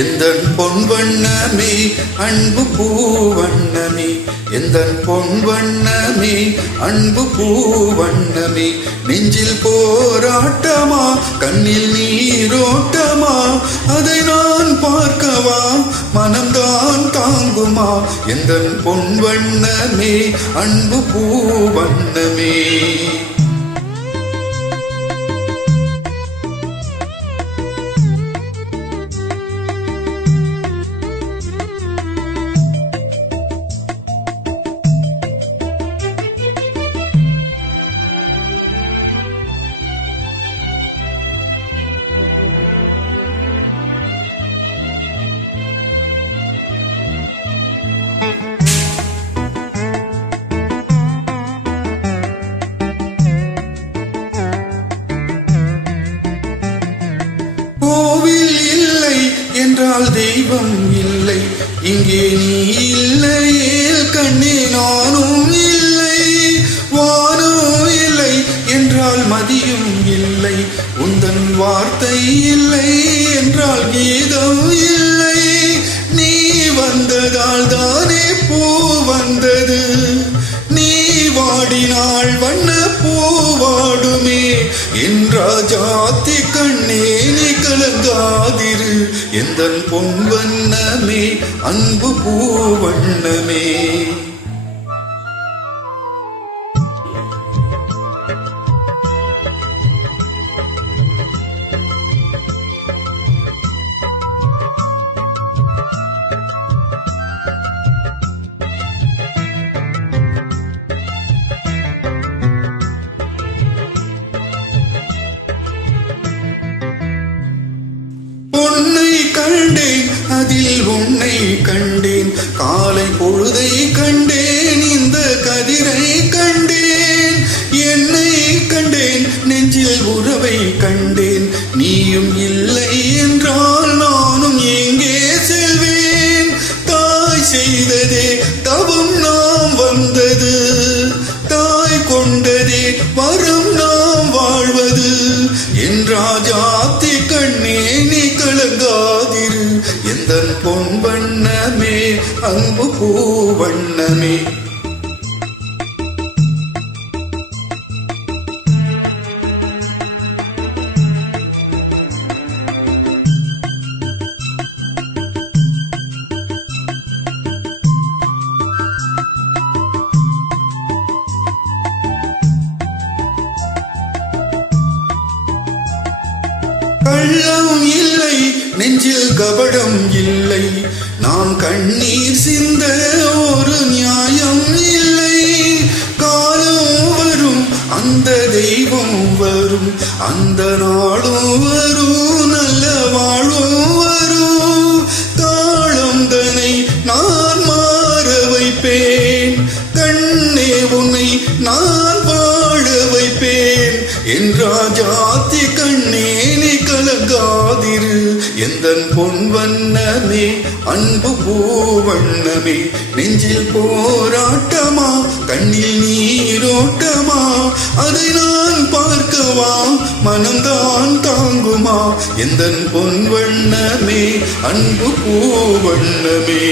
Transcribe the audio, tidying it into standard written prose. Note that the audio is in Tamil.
எந்தன் பொன் வண்ணமே அன்பு பூவண்ணமே, எந்தன் பொன் வண்ணமே அன்பு பூவண்ணமே, நெஞ்சில் போராட்டமா கண்ணில் நீரோட்டமா, அதை நான் பார்க்கவா மனம்தான் தாங்குமா, எந்தன் பொன் வண்ணமே அன்பு பூவண்ணமே. கோவில் இல்லை என்றால் தெய்வம் இல்லை, இங்கே நீ இல்லையே கண்ணே நானும் இல்லை, வானம் இல்லை என்றால் மதியும் இல்லை, உந்தன் வார்த்தை இல்லை என்றால் கீதம் இல்லை, நீ வந்ததால் தானே பூ வந்தது, நீ வாடினாள் வண்ண பூவாடுமே, என் ராஜாத்தி கண்ணே நீ கலங்காதிரு, எந்தன் பொன் வண்ணமே அன்பு பூவண்ணமே. பொன்னை கண்டேன் அதில் உன்னை கண்டேன், காலை பொழுதை கண்டேன் இந்த கதிரை கண்டேன், என்னை கண்டேன் நெஞ்சில் உறவை கண்டேன், நீயும் இல்லை என்றால் நானும் எங்கே செல்வேன், தாய் செய்ததே தவம் நாம் வந்தது, தாய் கொண்டதே வரம் நாம் வாழ்வது, என் ராஜாத்தி கண்ணே நீ கலங்காதிரு, எந்தன் பொன் வண்ணமே அன்பு பூவண்ணமே. கள்ளம் இல்லை நெஞ்சில் கபடம் இல்லை, நாம் கண்ணீர் சிந்த ஒரு நியாயம் இல்லை, காலம் வரும் அந்த தெய்வம் வரும், அந்த நாளும் வரும் நல்ல வாழும் வரும், காலம் தனை நான் மாற வைப்பேன், கண்ணே உன்னை நான் வாழ வைப்பேன், என் ராஜாத்தி கண்ணே நீ கலங்காதிரு, எந்தன் பொன் வண்ணமே அன்பு பூவண்ணமே, நெஞ்சில் போராட்டமா கண்ணில் நீரோட்டமா, அதை நான் பார்க்கவா மனம்தான் தாங்குமா, எந்தன் பொன் வண்ணமே அன்பு பூவண்ணமே.